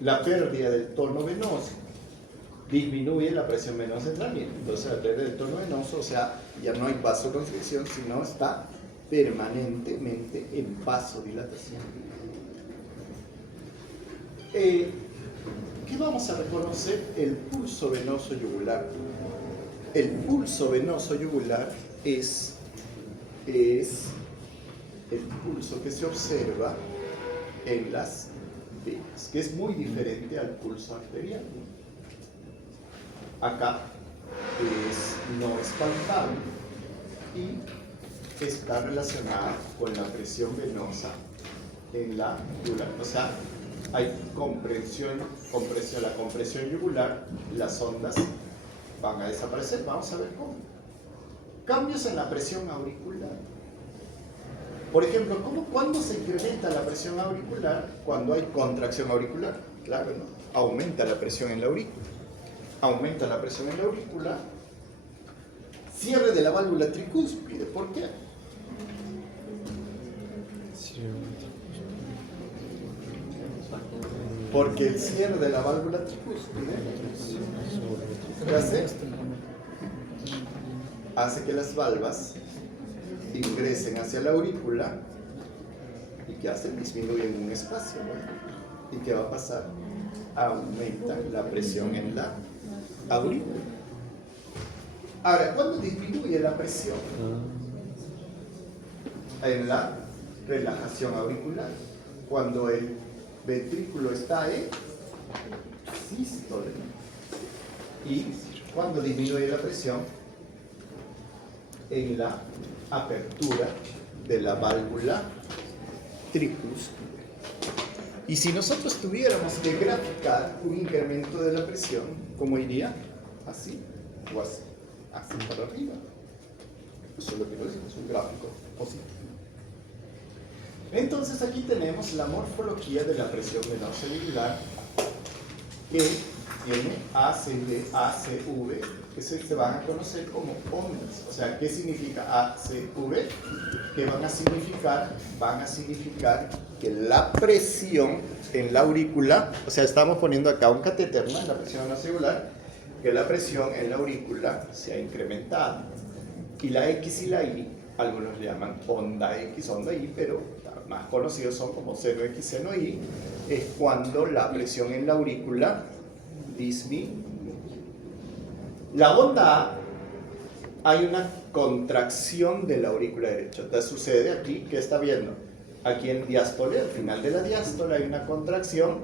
La pérdida del tono venoso disminuye la presión venosa central. Entonces, la pérdida del tono venoso, o sea, ya no hay vasoconstricción, sino está permanentemente en vasodilatación. ¿Qué vamos a reconocer? El pulso venoso yugular. el pulso venoso yugular es el pulso que se observa en las venas, que es muy diferente al pulso arterial. Acá no es palpable y está relacionada con la presión venosa en la yugular. O sea, hay la compresión yugular, las ondas van a desaparecer. Vamos a ver cómo. Cambios en la presión auricular. Por ejemplo, ¿cuándo se incrementa la presión auricular? Cuando hay contracción auricular. Claro, ¿no? Aumenta la presión en la aurícula. Aumenta la presión en la aurícula. Cierre de la válvula tricúspide. ¿Por qué? Porque el cierre de la válvula tricúspide hace que las valvas ingresen hacia la aurícula y que hacen disminuyen un espacio, ¿no? ¿Y qué va a pasar? Aumenta la presión en la aurícula. Ahora, ¿cuándo disminuye la presión? En la relajación auricular, cuando el ventrículo está en sístole. Y cuando disminuye la presión, en la apertura de la válvula tricúspide. Y si nosotros tuviéramos que graficar un incremento de la presión, ¿cómo iría? Así o así. Así para arriba. Eso es lo que nos dice, es un gráfico positivo. Entonces aquí tenemos la morfología de la presión venosa yugular, que tiene ACV, ACV, que se van a conocer como ondas. O sea, ¿qué significa ACV? ¿Qué van a significar? Van a significar que la presión en la aurícula, o sea, estamos poniendo acá un catéter, ¿no? La presión venosa yugular, que la presión en la aurícula se ha incrementado. Y la X y la Y, algunos le llaman onda X, onda Y, pero más conocidos son como seno X, seno Y, es cuando la presión en la aurícula disminuye. La onda A, hay una contracción de la aurícula derecha. Entonces sucede aquí, ¿qué está viendo? Aquí en diástole, al final de la diástole hay una contracción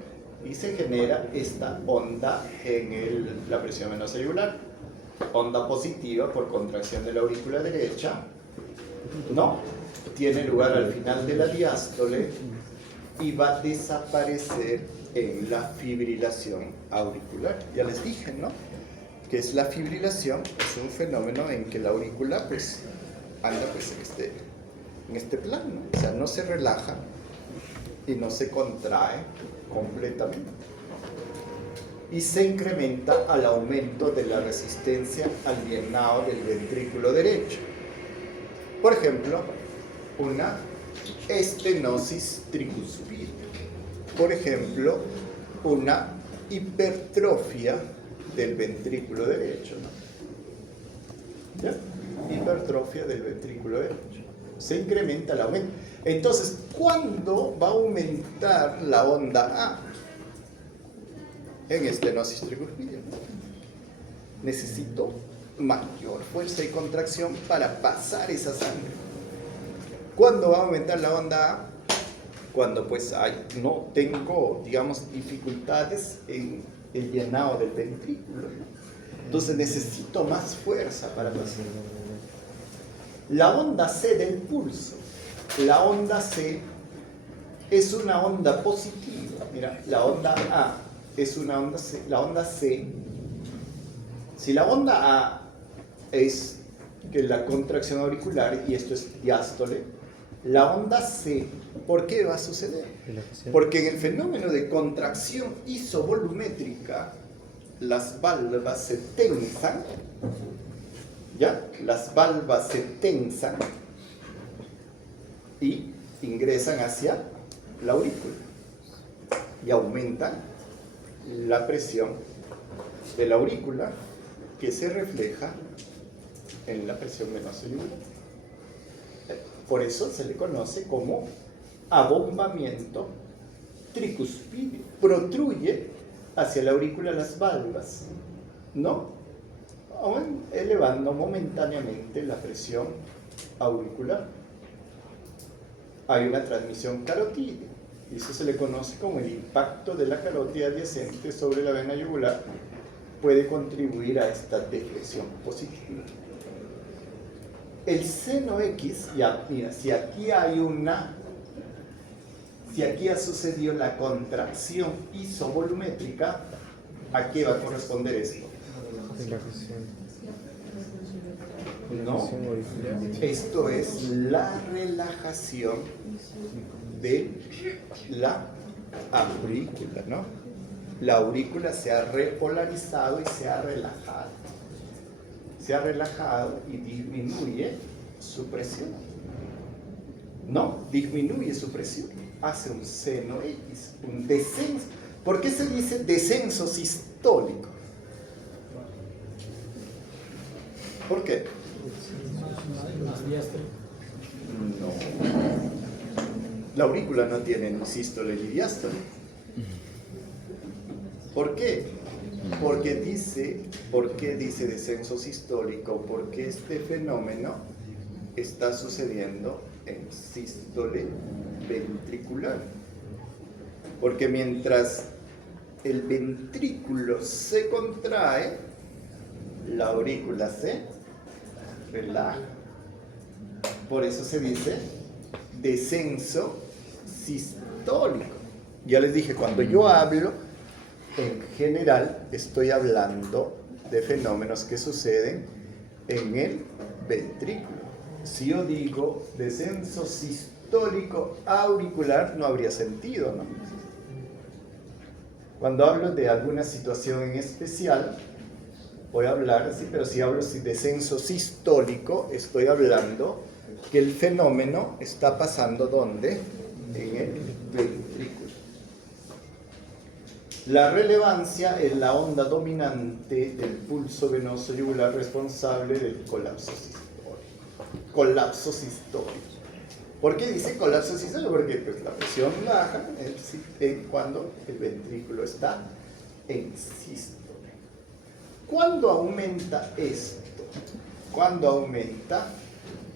y se genera esta onda en la presión venosa yugular. Onda positiva por contracción de la aurícula derecha. No, tiene lugar al final de la diástole y va a desaparecer en la fibrilación auricular. Ya les dije, ¿no? Que es la fibrilación, es un fenómeno en que la aurícula pues anda pues en este plano, o sea, no se relaja y no se contrae completamente. Y se incrementa al aumento de la resistencia al llenado del ventrículo derecho. Por ejemplo, una estenosis tricuspide. Por ejemplo, una hipertrofia del ventrículo derecho, ¿no? ¿Ya? Hipertrofia del ventrículo derecho. Se incrementa el aumento. Entonces, ¿cuándo va a aumentar la onda A? En estenosis tricuspide. Necesito mayor fuerza y contracción para pasar esa sangre. ¿Cuándo va a aumentar la onda A? Cuando pues no tengo, digamos, dificultades en el llenado del ventrículo. Entonces necesito más fuerza para pasar. La onda C del pulso. La onda C es una onda positiva. Mira, la onda A es una onda C. La onda C, si la onda A es que la contracción auricular, y esto es diástole, la onda C, ¿por qué va a suceder? Porque en el fenómeno de contracción isovolumétrica, las valvas se tensan, ¿ya? Las valvas se tensan y ingresan hacia la aurícula y aumentan la presión de la aurícula, que se refleja en la presión venosa yugular. Por eso se le conoce como abombamiento tricuspídeo. Protruye hacia la aurícula las valvas, ¿no? elevando momentáneamente la presión auricular. Hay una transmisión carotídea, y eso se le conoce como el impacto de la carótida adyacente sobre la vena yugular, puede contribuir a esta deflexión positiva. El seno X, ya, mira, si aquí ha sucedido la contracción isovolumétrica, ¿a qué va a corresponder esto? No, esto es la relajación de la aurícula, ¿no? La aurícula se ha repolarizado y se ha relajado. Se ha relajado y disminuye su presión. No, disminuye su presión. Hace un seno X, un descenso. ¿Por qué se dice descenso sistólico? ¿Por qué? No. La aurícula no tiene ni sístole ni diástole. ¿Por qué? ¿Por qué dice descenso sistólico? Porque este fenómeno está sucediendo en sístole ventricular. Porque mientras el ventrículo se contrae, la aurícula se relaja. Por eso se dice descenso sistólico. Ya les dije, cuando yo hablo, en general estoy hablando de fenómenos que suceden en el ventrículo. Si yo digo descenso sistólico auricular, no habría sentido, ¿no? Cuando hablo de alguna situación en especial, voy a hablar así, pero si hablo de descenso sistólico, estoy hablando que el fenómeno está pasando ¿dónde? En el ventrículo. La relevancia es la onda dominante del pulso venoso yugular responsable del colapso sistólico. Colapso sistólico. ¿Por qué dice colapso sistólico? Porque pues, la presión baja cuando el ventrículo está en sístole. ¿Cuándo aumenta esto? ¿Cuándo aumenta?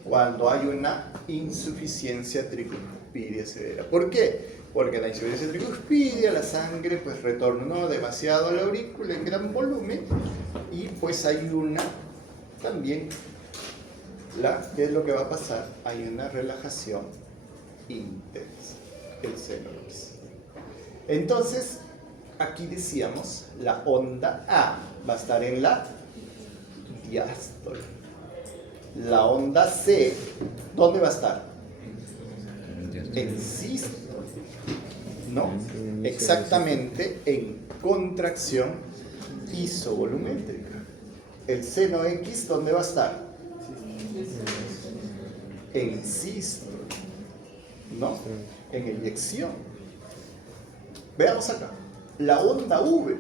Cuando hay una insuficiencia tricuspidia severa. ¿Por qué? Porque la insuficiencia tricuspidia, la sangre pues retornó demasiado a la aurícula en gran volumen y pues hay una también, ¿qué es lo que va a pasar? Hay una relajación intensa, el seno X. Entonces, aquí decíamos, la onda A va a estar en la diástole. La onda C, ¿dónde va a estar? En sístole. No, exactamente en contracción isovolumétrica. El seno X, ¿dónde va a estar? En sístole. No, en eyección. Veamos acá. La onda V,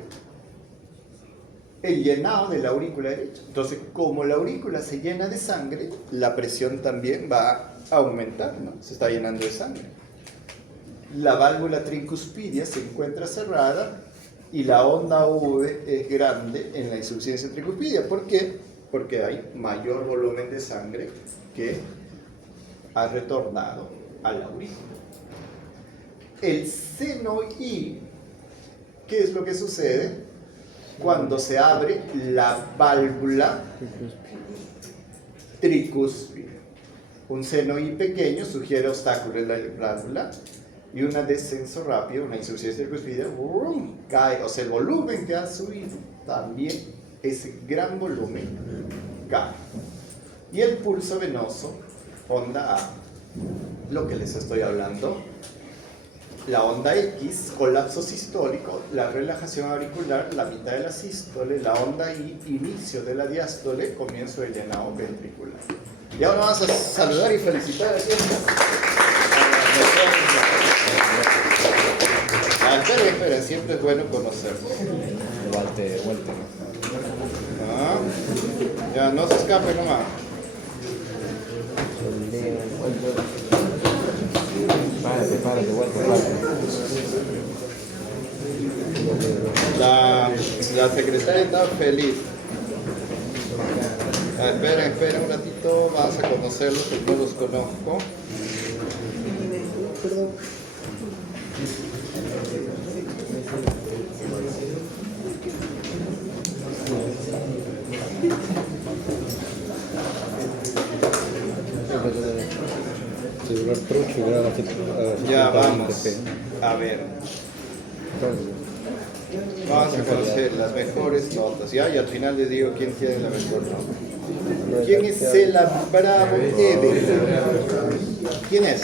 el llenado de la aurícula derecha. Entonces, como la aurícula se llena de sangre, la presión también va a aumentar, ¿no? Se está llenando de sangre. La válvula tricuspidia se encuentra cerrada y la onda V es grande en la insuficiencia tricuspidia. ¿Por qué? Porque hay mayor volumen de sangre que ha retornado a la aurícula. El seno I, ¿qué es lo que sucede? Cuando se abre la válvula tricúspide. Un seno I pequeño sugiere obstáculo en la válvula y un descenso rápido, una insuficiencia tricuspidia, cae. O sea, el volumen que ha subido, también ese gran volumen cae. Y el pulso venoso, onda A, lo que les estoy hablando, la onda X, colapso sistólico, la relajación auricular, la mitad de la sístole, la onda I, inicio de la diástole, comienzo del llenado ventricular. Y ahora vamos a saludar y felicitar a espera, siempre es bueno conocerlo. Walter. Ah, ya, no se escape nomás. Párate, Walter. La secretaria está feliz. Esperen un ratito, vamos a conocerlos, que no los conozco. Celular trucho y graba Ya vamos a ver. Vamos a conocer las mejores notas, ¿ya? Y al final les digo quién tiene la mejor nota. ¿Quién es Cela Bravo Evelyn? ¿Quién es?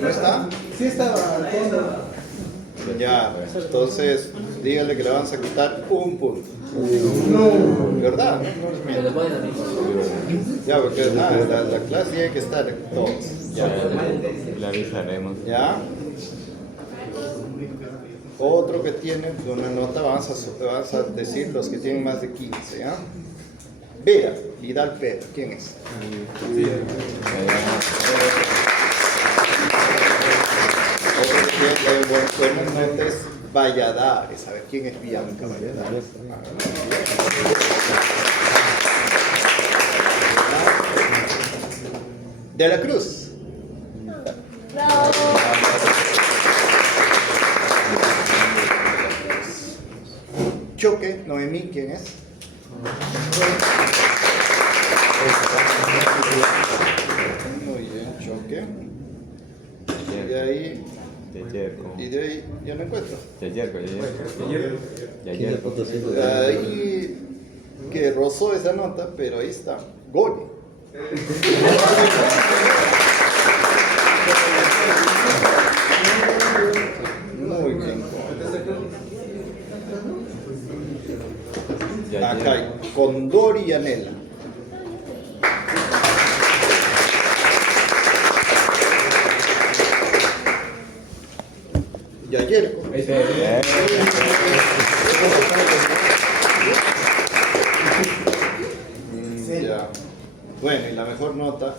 ¿No está? Sí estaba al fondo. Ya, entonces díganle que le vamos a quitar un punto. ¿Verdad? No les miento. Ya, porque nada, la clase tiene que estar todos. Ya, le avisaremos. ¿Ya? Otro que tiene una nota, vamos a decir los que tienen más de 15, ¿ya? Vera, Vidal Pérez, ¿quién es? Otro que tiene buenas notas es Valladares, a ver, ¿quién es Bianca Valladares? De la Cruz. Choque, Noemí, ¿quién es? Muy bien, Choque. Y de ahí, ya no encuentro. De ahí que rozó esa nota, pero ahí está. Goli. Muy bien. Acá hay Condor y Anela. Y ayer. Ya. Bueno, y la mejor nota,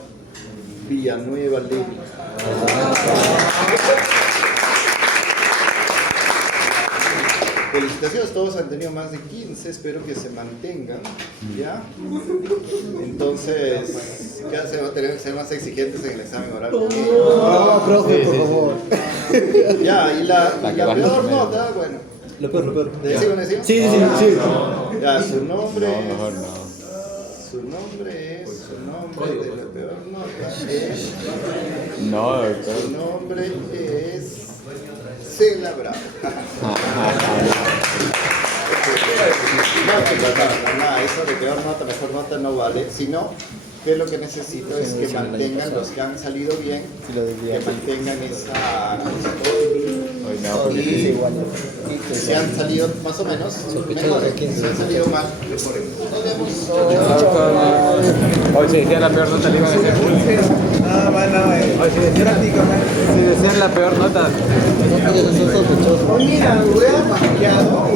Villanueva Lírica. Felicitaciones, todos han tenido más de 15, espero que se mantengan, ¿ya? Entonces, ¿qué hacemos? Tenemos que ser más exigentes en el examen oral. No, profe, por favor. Ya, y la peor nota, bueno. Lo peor. ¿Decimos, decimos? Sí. Ya, su nombre No, mejor es... no. Su nombre de la peor nota es... No, doctor. Su nombre es... Cela Bravo. No, eso de peor nota, mejor nota no vale, sino que lo que necesito es que mantengan los que han salido bien, que mantengan esa... Hoy me va a poner Y si han salido más o menos, mejor. Si han salido mal, mejor. Nos vemos. Hoy si decían la peor nota le iban a hacer bullying. Hoy sí, prácticamente. Si decían la peor nota. Mira, hubiera maquillado,